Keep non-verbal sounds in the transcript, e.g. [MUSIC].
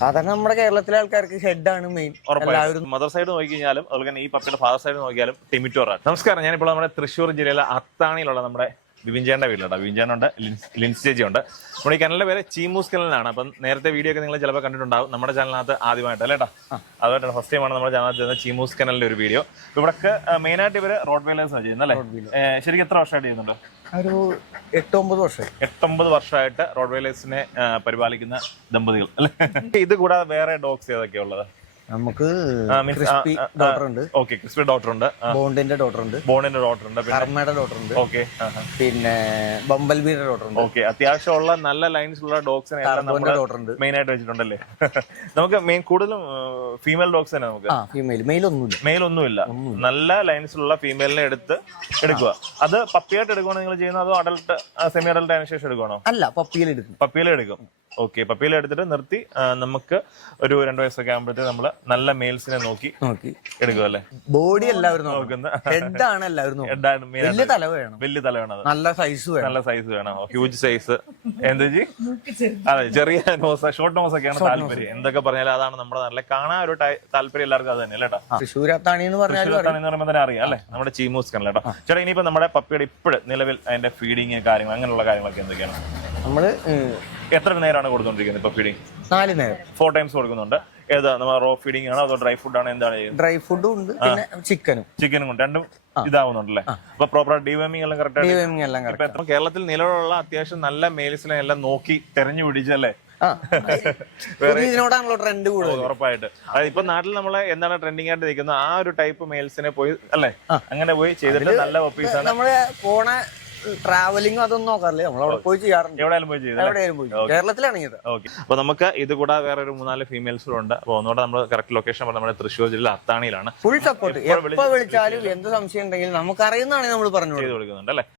സാധാരണ നമ്മുടെ കേരളത്തിലെ ആൾക്കാർക്ക് ഹെഡാണ് മെയിൻ എല്ലാവരും മദർ സൈഡ് നോക്കി കഴിഞ്ഞാലും അതുപോലെ തന്നെ ഈ പപ്പിയുടെ ഫാദർ സൈഡ് നോക്കിയാലും ടിമിറ്റോറാണ് നമസ്കാരം. ഞാനിപ്പോൾ നമ്മുടെ തൃശ്ശൂർ ജില്ലയിലെ അത്താണിയിലുള്ള നമ്മുടെ ബിബിൻചേന്റെ വീട്ടിലുണ്ട്. ബിബിൻചേനുണ്ട് ലിൻസ് ചേച്ചി ഉണ്ട് നമ്മുടെ ഈ കനലിന്റെ പേര് ചീമൂസ് കനലിനാണ്. അപ്പം നേരത്തെ വീഡിയോ ഒക്കെ നിങ്ങൾ ചിലപ്പോൾ കണ്ടിട്ടുണ്ടാവും. നമ്മുടെ ചാനലിനകത്ത് ആദ്യമായിട്ട് അല്ലേട്ടാ അതുമായിട്ടാണ് ഫസ്റ്റ് ടൈമാണ് നമ്മുടെ ചാനലിൽ ചെയ്യുന്ന ചീമൂസ് കനലിന്റെ ഒരു വീഡിയോ ഇവിടെ മെയിൻ ആയിട്ട് ഇവർ റോഡ് വെയിലേഴ്സ് അല്ലേ? ഏഹ് ശരിക്കും എത്ര വർഷമായിട്ട് ചെയ്യുന്നുണ്ട്? ഒരു എട്ടൊമ്പത് വർഷം എട്ടൊമ്പത് വർഷമായിട്ട് റോഡ് വേലേഴ്സിനെ പരിപാലിക്കുന്ന ദമ്പതികൾ അല്ലേ? ഇത് കൂടാതെ വേറെ ഡോഗ്സ് ഏതൊക്കെയാ ഉള്ളത്? നമുക്ക് ക്രിസ്പി ഡോട്ടർ ഉണ്ട് ഓക്കെ ക്രിസ്പി ഡോട്ടർ ഉണ്ട് ബോണ്ടിന്റെ ഡോട്ടർ ഉണ്ട് ബോണിന്റെ ഡോട്ടർ ഉണ്ട് പിന്നെ? കർമ്മയുടെ ഡോട്ടർ ഉണ്ട് ഓക്കെ പിന്നെ ബംബൽ ബീയുടെ ഡോട്ടർ ഉണ്ട് ഓക്കെ അത്യാവശ്യമുള്ള നല്ല ലൈൻസ് ഉള്ള ഡോഗ്സിനെ ഡോട്ടർ ഉണ്ട് മെയിൻ ആയിട്ട് വെച്ചിട്ടുണ്ടല്ലേ? [LAUGHS] നമുക്ക് മെയിൻ കൂടുതലും ഫീമെയിൽ ഡോഗ്സ് തന്നെ നമുക്ക്. ഫീമെയിൽ മെയിൽ ഒന്നുമില്ല. മെയിൽ ഒന്നുമില്ല. നല്ല ലൈൻസ് ഉള്ള ഫീമെയിലിനെ എടുത്ത് എടുക്കുക. അത് പപ്പിയായിട്ട് എടുക്കണോ നിങ്ങൾ ചെയ്യുന്നത്? അതോ അഡൽട്ട് സെമി അഡൽട്ട് അതിന് ശേഷം എടുക്കണോ അല്ല പപ്പിയിൽ എടുക്കും. പപ്പിയിൽ എടുക്കും. ഓക്കെ പപ്പിയിൽ എടുത്തിട്ട് നിർത്തി നമുക്ക് ഒരു രണ്ട് വയസ്സൊക്കെ ആകുമ്പോഴത്തേക്ക് നമ്മൾ നല്ല മെയിൽസിനെ നോക്കി നോക്കി. എടുക്കും അല്ലെ? ബോഡി എല്ലാവരും നോക്കും നോക്കുന്ന ഹെഡാണ് എല്ലാവരും ഹെഡാണ് വലിയ തല വേണം. വലിയ തല വേണം അത്. നല്ല സൈസ് വേണം. നല്ല സൈസ് വേണം. ഹ്യൂജ് സൈസ് എന്താ ജി അതെ ചെറിയ നോസ് ഷോർട്ട് നോസ് ഒക്കെയാണ് താല്പര്യം. എന്തൊക്കെ പറഞ്ഞാലും അതാണ് നമ്മുടെ നല്ല കാണാൻ ഒരു ടൈ- താല്പര്യം എല്ലാവർക്കും അത് തന്നെ അല്ലേട്ടാ തൃശ്ശൂരത്താണി എന്ന് പറഞ്ഞാലും അറിയാം. എന്ന് പറയുമ്പോൾ തന്നെ അറിയാം അല്ലേ? നമ്മുടെ ചീമൂസ് കണൽ കേട്ടോ ചേട്ടാ ഇനിയിപ്പോ നമ്മുടെ പപ്പിയുടെ ഇപ്പോഴും നിലവിൽ അതിന്റെ ഫീഡിങ് കാര്യങ്ങൾ അങ്ങനെയുള്ള കാര്യങ്ങളൊക്കെ എന്തൊക്കെയാണ്? നമ്മൾ എത്ര നേരമാണ് കൊടുത്തോണ്ടിരിക്കുന്നത് ഇപ്പൊ ഫീഡിങ് നാല് നേരം. ഫോർ ടൈംസ് കൊടുക്കുന്നുണ്ട്. ഏതാ? നമ്മൾ റോ ഫീഡിംഗ് ആണോ അതോ ഡ്രൈ ഫുഡ് ആണോ എന്താണ് ചെയ്യുന്നത്? ഡ്രൈ ഫുഡും ഉണ്ട്. പിന്നെ ചിക്കനും ചിക്കനും കൊണ്ട് രണ്ടും ഇതാവുന്നുണ്ടല്ലേ? അപ്പൊ പ്രോപ്പർ ഡിവേമിംഗ് എല്ലാം കറക്റ്റ് എല്ലാം കറക്റ്റ് കേരളത്തിൽ നിലവിലുള്ള അത്യാവശ്യം നല്ല മെയിൽസിനെ എല്ലാം നോക്കി തെരഞ്ഞു പിടിച്ചല്ലേ? ഇതിനോടാണല്ലോ [LAUGHS] ട്രെൻഡ് കൂടുതൽ ഉറപ്പായിട്ട്. അതായത് ഇപ്പൊ നാട്ടിൽ നമ്മളെ എന്താണ് ട്രെൻഡിങ് ആയിട്ട് നിൽക്കുന്നത്? ആ ഒരു ടൈപ്പ് മെയിൽസിനെ പോയി അല്ലേ? അങ്ങനെ പോയി ചെയ്തിട്ട് നല്ല ഓഫീസാണ് നമ്മൾ പോണ ട്രാവലിംഗ് അതൊന്നും നോക്കാറില്ല. നമ്മൾ അവിടെ പോയി ചെയ്യാറുണ്ട്. എവിടെയാലും പോയി എവിടെയാലും പോയി കേരളത്തിലാണെങ്കിൽ ഓക്കെ. അപ്പൊ നമുക്ക് ഇത് കൂടാതെ വേറെ ഒരു മൂന്നാൽ ഫീമെയിൽസും ഉണ്ട്. അപ്പൊ ഒന്നുകൂടെ നമ്മൾ കറക്റ്റ് ലൊക്കേഷൻ പറഞ്ഞു നമ്മുടെ തൃശ്ശൂർ ജില്ല അത്താണിയിലാണ്. ഫുൾ സപ്പോർട്ട് എപ്പോ വിളിച്ചാലും എന്ത് സംശയം ഉണ്ടെങ്കിലും നമുക്ക് അറിയുന്നതാണെങ്കിൽ നമ്മൾ പറഞ്ഞു കൊടുക്കും. ചെയ്ത് കൊടുക്കുന്നുണ്ട് അല്ലേ?